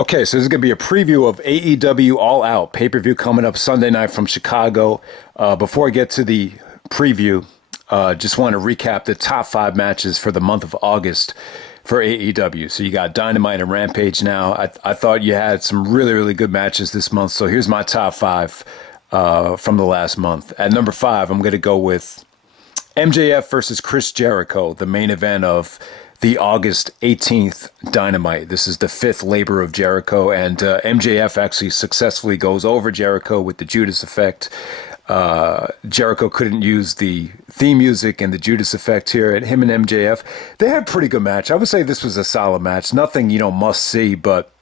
Okay, so this is going to be a preview of AEW All Out, pay-per-view coming up Sunday night from Chicago. Before I get to the preview, just want to recap the top 5 matches for the month of August for AEW. So you got Dynamite and Rampage now. I thought you had some really, really good matches this month. So here's my top 5 from the last month. At number 5, I'm going to go with MJF versus Chris Jericho, the main event of the August 18th Dynamite. This is the 5th labor of Jericho, and MJF actually successfully goes over Jericho with the Judas effect. Jericho couldn't use the theme music and the Judas effect here. And him and MJF, they had a pretty good match. I would say this was a solid match. Nothing, must see, but,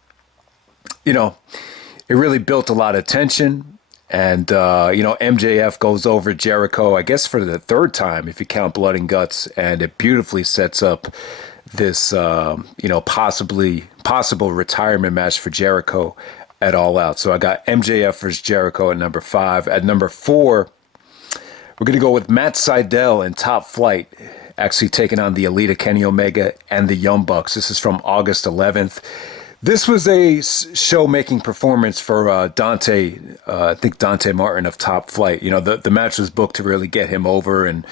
it really built a lot of tension. And, MJF goes over Jericho, I guess for the 3rd time, if you count Blood and Guts, and it beautifully sets up this, possible retirement match for Jericho at All Out. So I got MJF versus Jericho at number 5. At number 4, we're going to go with Matt Sydal and Top Flight, actually taking on the Elite of Kenny Omega and the Young Bucks. This is from August 11th. This was a show-making performance for Dante, I think Dante Martin of Top Flight. The match was booked to really get him over, and,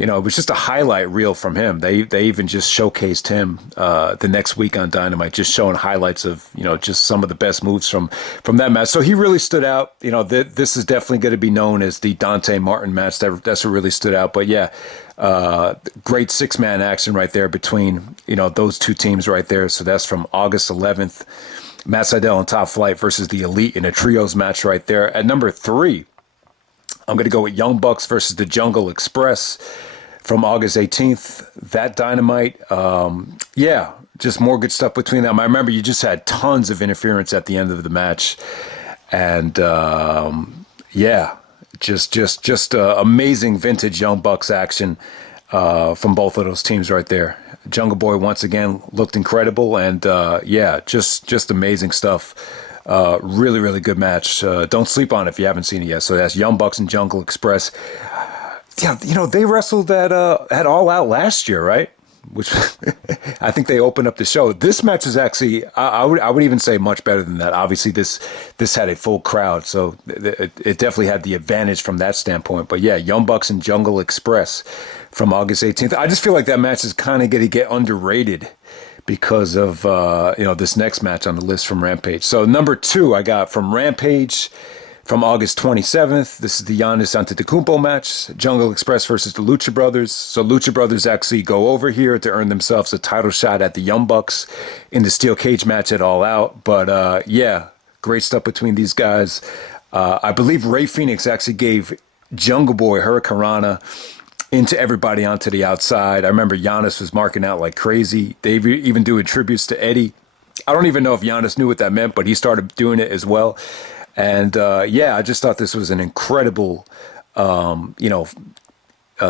it was just a highlight reel from him. They even just showcased him the next week on Dynamite, just showing highlights of, just some of the best moves from that match. So he really stood out. This is definitely going to be known as the Dante Martin match. That's what really stood out. But yeah, great 6-man action right there between, those two teams right there. So that's from August 11th. Matt Sydal and Top Flight versus the Elite in a trios match right there. At number 3, I'm going to go with Young Bucks versus the Jungle Express from August 18th. That Dynamite, just more good stuff between them. I remember you just had tons of interference at the end of the match. And, just amazing vintage Young Bucks action from both of those teams right there. Jungle Boy once again looked incredible, and just amazing stuff. Really, really good match. Don't sleep on it if you haven't seen it yet. So that's Young Bucks and Jungle Express. Yeah, they wrestled at All Out last year, right? Which I think they opened up the show. This match is actually, I would even say much better than that. Obviously, this had a full crowd, so it definitely had the advantage from that standpoint. But yeah, Young Bucks and Jungle Express from August 18th. I just feel like that match is kind of going to get underrated because of this next match on the list from Rampage. So number 2, I got from Rampage. From August 27th, this is the Giannis Antetokounmpo match, Jungle Express versus the Lucha Brothers. So Lucha Brothers actually go over here to earn themselves a title shot at the Young Bucks in the steel cage match at All Out. But great stuff between these guys. I believe Rey Fenix actually gave Jungle Boy Hurricanrana into everybody onto the outside. I remember Giannis was marking out like crazy. They even doing tributes to Eddie. I don't even know if Giannis knew what that meant, but he started doing it as well. And, I just thought this was an incredible,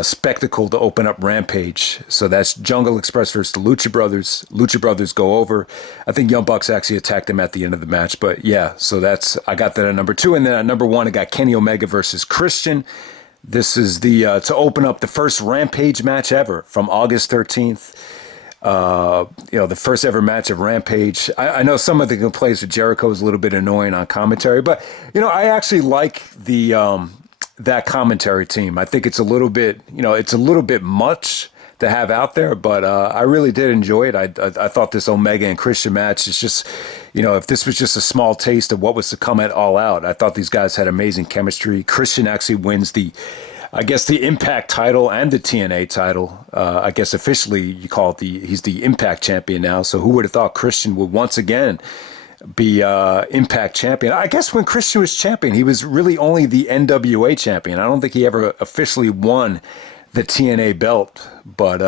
spectacle to open up Rampage. So that's Jungle Express versus the Lucha Brothers. Lucha Brothers go over. I think Young Bucks actually attacked them at the end of the match. But, so I got that at number 2. And then at number 1, I got Kenny Omega versus Christian. This is to open up the first Rampage match ever from August 13th. The first ever match of Rampage. I know some of the complaints with Jericho is a little bit annoying on commentary, but I actually like that commentary team. I think it's a little bit, much to have out there, but I really did enjoy it. I thought this Omega and Christian match is just, if this was just a small taste of what was to come at All Out, I thought these guys had amazing chemistry. Christian actually wins the Impact title and the TNA title. I guess officially you call it he's the Impact champion now. So who would have thought Christian would once again be Impact champion? I guess when Christian was champion, he was really only the NWA champion. I don't think he ever officially won the TNA belt, but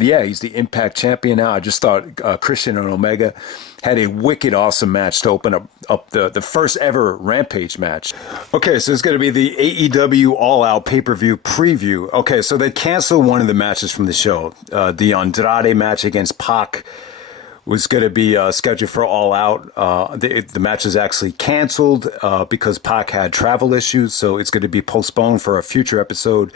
he's the Impact champion now. I just thought Christian and Omega had a wicked awesome match to open up the first ever Rampage match. Okay, so it's going to be the AEW All Out pay-per-view preview. Okay, so they canceled one of the matches from the show. The Andrade match against Pac was going to be scheduled for All Out. The match is actually canceled because Pac had travel issues, so it's going to be postponed for a future episode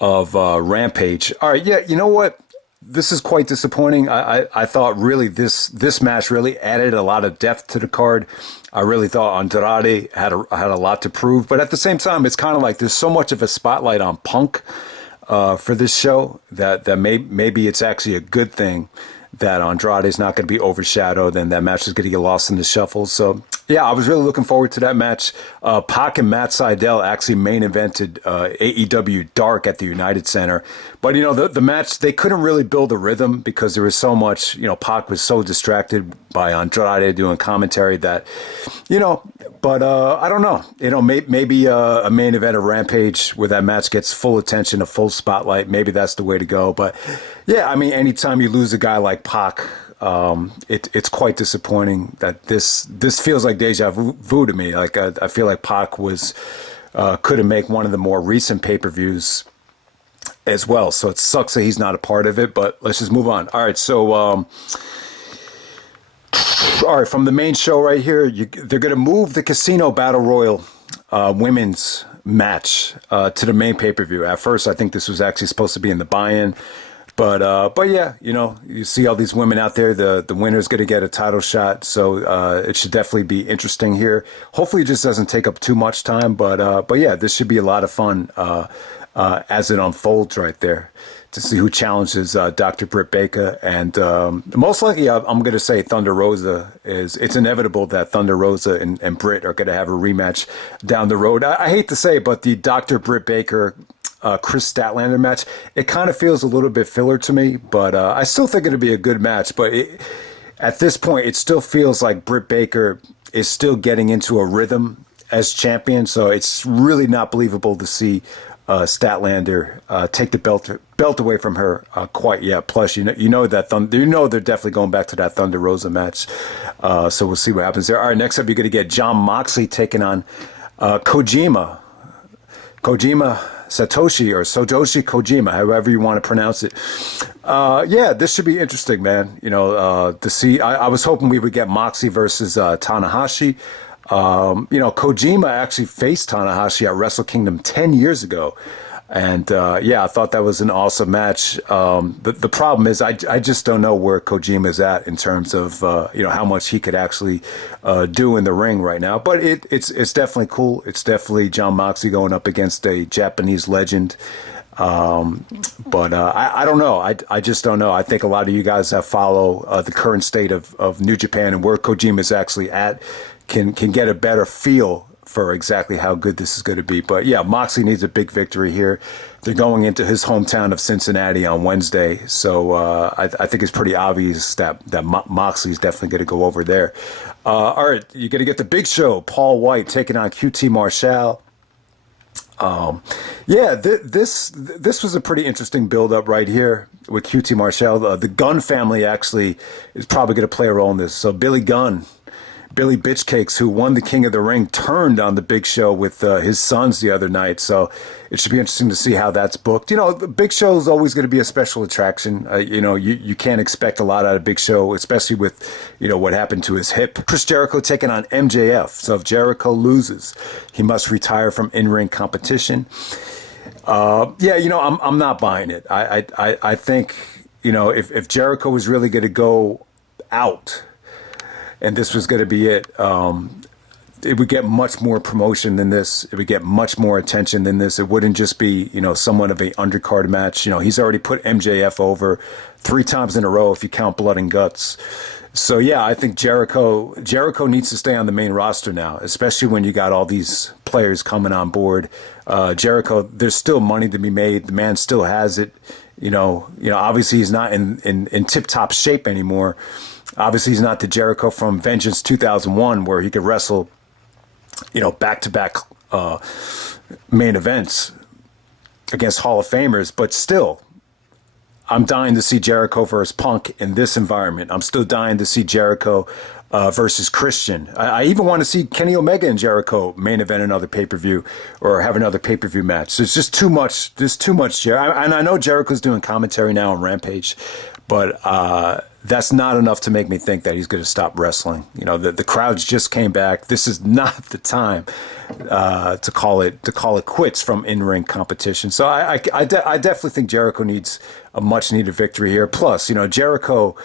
of Rampage. All right, yeah, you know what? this is quite disappointing. I thought really this match really added a lot of depth to the card. I really thought Andrade had a lot to prove, but at the same time, it's kind of like there's so much of a spotlight on Punk for this show that maybe it's actually a good thing that Andrade is not going to be overshadowed and that match is going to get lost in the shuffle. So, yeah, I was really looking forward to that match. Pac and Matt Sydal actually main evented AEW Dark at the United Center. But, the match, they couldn't really build a rhythm because there was so much, Pac was so distracted by Andrade doing commentary that, but I don't know. Maybe a main event of Rampage where that match gets full attention, a full spotlight. Maybe that's the way to go. But, yeah, I mean, anytime you lose a guy like Pac, it's quite disappointing that this feels like deja vu to me. Like I feel like Pac was could have made one of the more recent pay-per-views as well. So it sucks that he's not a part of it. But let's just move on. All right, so all right, from the main show right here, they're going to move the Casino Battle Royal women's match to the main pay-per-view. At first, I think this was actually supposed to be in the buy-in. But yeah, you see all these women out there. The winner's going to get a title shot, so it should definitely be interesting here. Hopefully, it just doesn't take up too much time. But yeah, this should be a lot of fun as it unfolds right there to see who challenges Dr. Britt Baker. And most likely, I'm going to say Thunder Rosa it's inevitable that Thunder Rosa and Britt are going to have a rematch down the road. I hate to say it, but the Dr. Britt Baker Chris Statlander match, it kind of feels a little bit filler to me, but I still think it'll be a good match. But at this point, it still feels like Britt Baker is still getting into a rhythm as champion, so it's really not believable to see Statlander take the belt away from her quite yet. Plus, you know that they're definitely going back to that Thunder Rosa match. So we'll see what happens there. All right, next up, you're going to get Jon Moxley taking on Kojima Satoshi or Satoshi Kojima, however you want to pronounce it. Yeah, this should be interesting, man. To see. I was hoping we would get Moxley versus Tanahashi. Kojima actually faced Tanahashi at Wrestle Kingdom 10 years ago. And yeah, I thought that was an awesome match. The problem is I just don't know where Kojima is at in terms of how much he could actually do in the ring right now. But it's definitely cool. It's definitely Jon Moxley going up against a Japanese legend. But I don't know. I just don't know. I think a lot of you guys that follow the current state of New Japan and where Kojima is actually at can get a better feel for exactly how good this is going to be. But yeah, Moxley needs a big victory here. They're going into his hometown of Cincinnati on Wednesday. So I think it's pretty obvious that Moxley is definitely going to go over there. All right, you're going to get the big show. Paul White taking on QT Marshall. Yeah, this was a pretty interesting build-up right here with QT Marshall. The Gunn family actually is probably going to play a role in this. So Billy Bitchcakes, who won the King of the Ring, turned on the Big Show with his sons the other night. So it should be interesting to see how that's booked. The Big Show is always going to be a special attraction. You can't expect a lot out of Big Show, especially with, what happened to his hip. Chris Jericho taking on MJF. So if Jericho loses, he must retire from in-ring competition. Yeah, I'm not buying it. I think, if Jericho was really going to go out, and this was going to be it. It would get much more promotion than this. It would get much more attention than this. It wouldn't just be, somewhat of a undercard match. He's already put MJF over 3 times in a row if you count Blood and Guts. So yeah, I think Jericho needs to stay on the main roster now, especially when you got all these players coming on board. Jericho, there's still money to be made. The man still has it. Obviously he's not in tip-top shape anymore. Obviously, he's not the Jericho from Vengeance 2001 where he could wrestle, back-to-back main events against Hall of Famers. But still, I'm dying to see Jericho versus Punk in this environment. I'm still dying to see Jericho versus Christian. I even want to see Kenny Omega and Jericho main event another pay-per-view or have another pay-per-view match. So it's just too much. There's too much. And I know Jericho's doing commentary now on Rampage, but that's not enough to make me think that he's going to stop wrestling. You know, the crowds just came back. This is not the time to call it quits from in-ring competition. So I definitely think Jericho needs a much-needed victory here. Plus, you know, Jericho,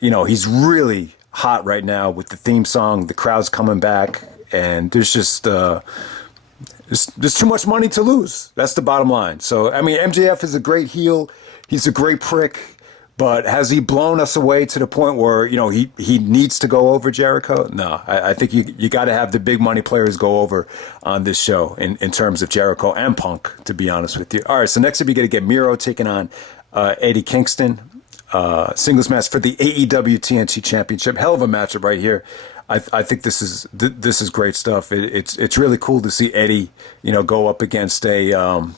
you know, he's really hot right now with the theme song. The crowd's coming back, and there's just there's too much money to lose. That's the bottom line. So, I mean, MJF is a great heel. He's a great prick. But has he blown us away to the point where, you know, he needs to go over Jericho? No, I think you got to have the big money players go over on this show in terms of Jericho and Punk, to be honest with you. All right, so next up, you got to get Miro taking on Eddie Kingston. Singles match for the AEW TNT Championship. Hell of a matchup right here. I think this is great stuff. It's really cool to see Eddie, you know, go up against a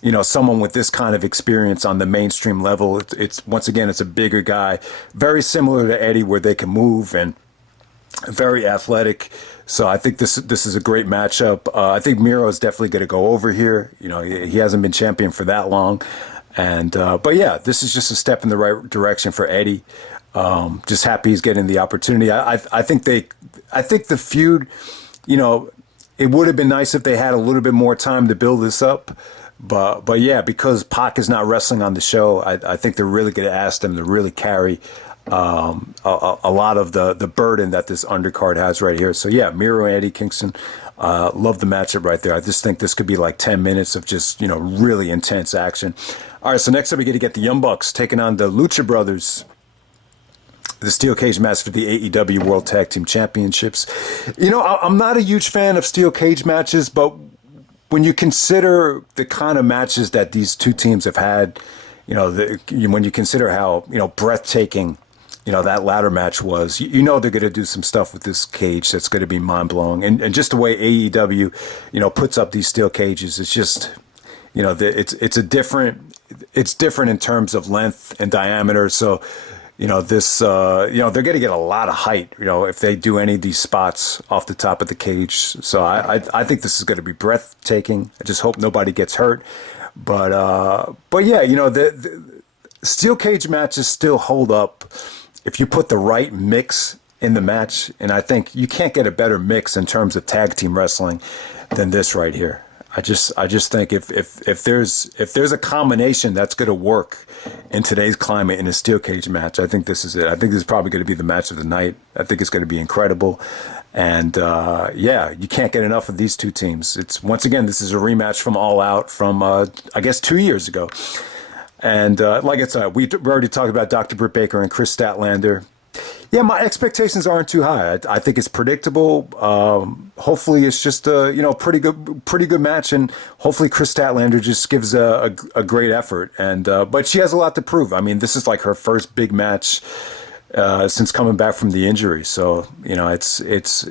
you know, someone with this kind of experience on the mainstream level. It's once again, it's a bigger guy, very similar to Eddie, where they can move and very athletic. So I think this is a great matchup. I think Miro is definitely going to go over here. You know, he hasn't been champion for that long, and but yeah, this is just a step in the right direction for Eddie. Just happy he's getting the opportunity. I think the feud, you know, it would have been nice if they had a little bit more time to build this up. But yeah, because Pac is not wrestling on the show, I think they're really going to ask them to really carry a lot of the burden that this undercard has right here. So yeah, Miro and Eddie Kingston, love the matchup right there. I just think this could be like 10 minutes of just, you know, really intense action. All right, so next up we get the Young Bucks taking on the Lucha Brothers. The steel cage match for the AEW World Tag Team Championships. You know, I'm not a huge fan of steel cage matches, but when you consider the kind of matches that these two teams have had, you know, when you consider how, you know, breathtaking, you know, that ladder match was, you know, they're going to do some stuff with this cage that's going to be mind-blowing. And just the way AEW, you know, puts up these steel cages, it's just, you know, it's different in terms of length and diameter. So, you know, this, you know, they're going to get a lot of height, you know, if they do any of these spots off the top of the cage. So I think this is going to be breathtaking. I just hope nobody gets hurt. But yeah, you know, the steel cage matches still hold up if you put the right mix in the match. And I think you can't get a better mix in terms of tag team wrestling than this right here. I just think if there's a combination that's going to work in today's climate in a steel cage match, I think this is it. I think this is probably going to be the match of the night. I think it's going to be incredible. And yeah, you can't get enough of these two teams. It's once again, this is a rematch from All Out from I guess 2 years ago. And like I said, we already talked about Dr. Britt Baker and Chris Statlander. Yeah, my expectations aren't too high. I think it's predictable. Hopefully, it's just a pretty good match, and hopefully Chris Statlander just gives a great effort. And but she has a lot to prove. I mean, this is like her first big match since coming back from the injury. So you know, it's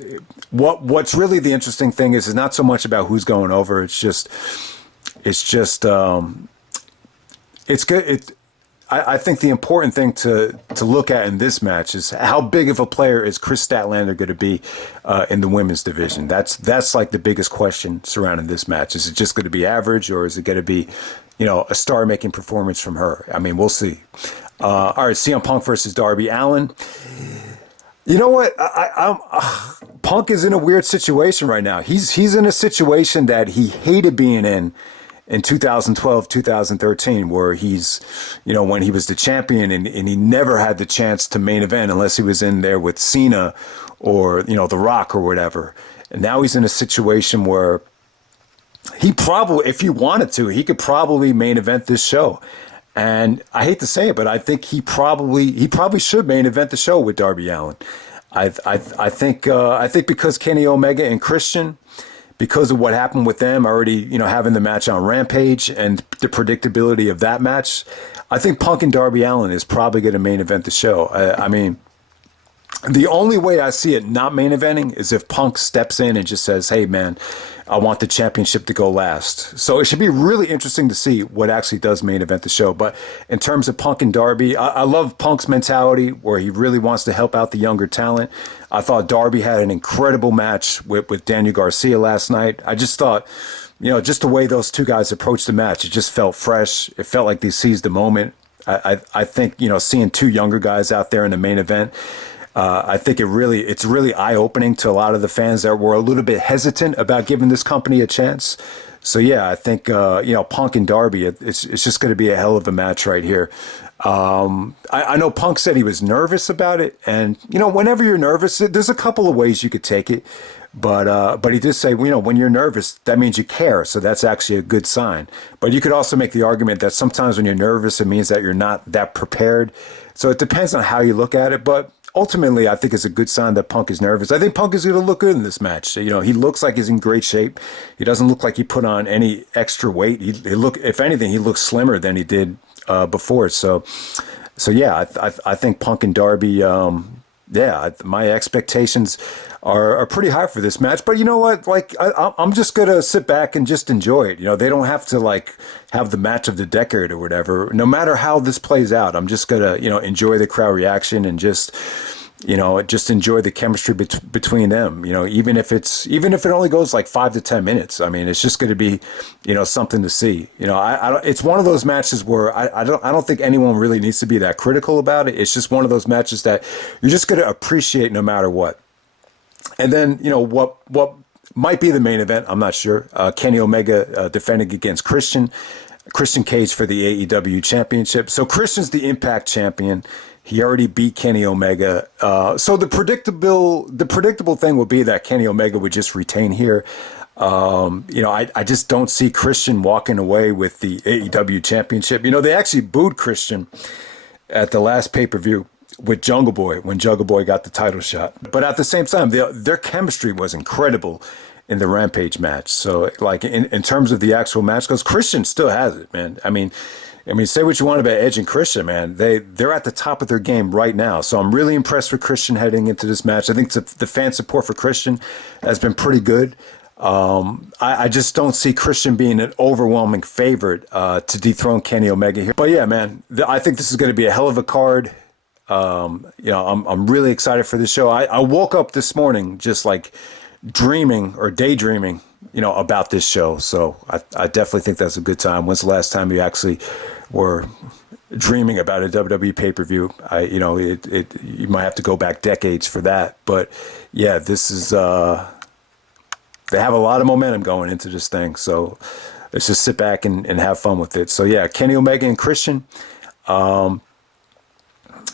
what's really the interesting thing is not so much about who's going over. It's good. I think the important thing to look at in this match is how big of a player is Chris Statlander going to be in the women's division. That's like the biggest question surrounding this match. Is it just going to be average, or is it going to be, you know, a star-making performance from her? I mean, we'll see. All right, CM Punk versus Darby Allen. You know what? Punk is in a weird situation right now. He's in a situation that he hated being in 2012, 2013, where he's, you know, when he was the champion and he never had the chance to main event unless he was in there with Cena or, you know, The Rock or whatever. And now he's in a situation where he probably, if he wanted to, he could probably main event this show. And I hate to say it, but I think he probably should main event the show with Darby Allen. I think because Kenny Omega and Christian, because of what happened with them already, you know, having the match on Rampage and the predictability of that match, I think Punk and Darby Allin is probably going to main event the show. I mean, the only way I see it not main eventing is if Punk steps in and just says, hey, man, I want the championship to go last. So it should be really interesting to see what actually does main event the show. But in terms of Punk and Darby, I love Punk's mentality where he really wants to help out the younger talent. I thought Darby had an incredible match with Daniel Garcia last night. I just thought, you know, just the way those two guys approached the match, it just felt fresh. It felt like they seized the moment. I think, you know, seeing two younger guys out there in the main event, I think it's really eye-opening to a lot of the fans that were a little bit hesitant about giving this company a chance. So yeah, I think you know, Punk and Darby, it's just going to be a hell of a match right here. I know Punk said he was nervous about it, and you know, whenever you're nervous, there's a couple of ways you could take it. But he did say, you know, when you're nervous, that means you care. So that's actually a good sign. But you could also make the argument that sometimes when you're nervous, it means that you're not that prepared. So it depends on how you look at it. But ultimately, I think it's a good sign that Punk is nervous. I think Punk is going to look good in this match. You know, he looks like he's in great shape. He doesn't look like he put on any extra weight. He if anything, he looks slimmer than he did before. So yeah, I think Punk and Darby. My expectations are pretty high for this match. But you know what? Like, I'm just going to sit back and just enjoy it. You know, they don't have to, like, have the match of the decade or whatever. No matter how this plays out, I'm just going to, you know, enjoy the crowd reaction and just, you know, just enjoy the chemistry between them. You know, even if it only goes like 5 to 10 minutes, I mean, it's just going to be, you know, something to see. You know, it's one of those matches where I don't think anyone really needs to be that critical about it. It's just one of those matches that you're just going to appreciate no matter what. And then, you know, what might be the main event, I'm not sure. Kenny Omega defending against Christian Cage for the AEW Championship. So Christian's the Impact Champion. He already beat Kenny Omega. So the predictable thing would be that Kenny Omega would just retain here. You know, I just don't see Christian walking away with the AEW Championship. You know, they actually booed Christian at the last pay-per-view with Jungle Boy when Jungle Boy got the title shot. But at the same time, their chemistry was incredible in the Rampage match. So, like, in terms of the actual match, because Christian still has it, man. I mean, say what you want about Edge and Christian, man. They're at the top of their game right now. So I'm really impressed with Christian heading into this match. I think the fan support for Christian has been pretty good. I just don't see Christian being an overwhelming favorite to dethrone Kenny Omega here. But yeah, man, I think this is going to be a hell of a card. You know, I'm really excited for this show. I woke up this morning just like dreaming or daydreaming, you know, about this show. So I definitely think that's a good time. When's the last time you actually were dreaming about a WWE pay-per-view? You know, you might have to go back decades for that. But yeah, this is, they have a lot of momentum going into this thing. So let's just sit back and have fun with it. So yeah, Kenny Omega and Christian.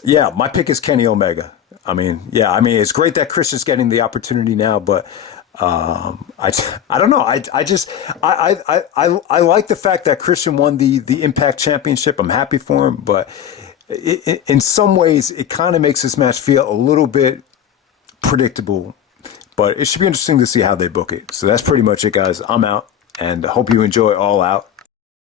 Yeah, my pick is Kenny Omega. I mean, it's great that Christian's getting the opportunity now, but I don't know. I like the fact that Christian won the Impact Championship. I'm happy for him, but in some ways, it kind of makes this match feel a little bit predictable. But it should be interesting to see how they book it. So that's pretty much it, guys. I'm out, and hope you enjoy All Out.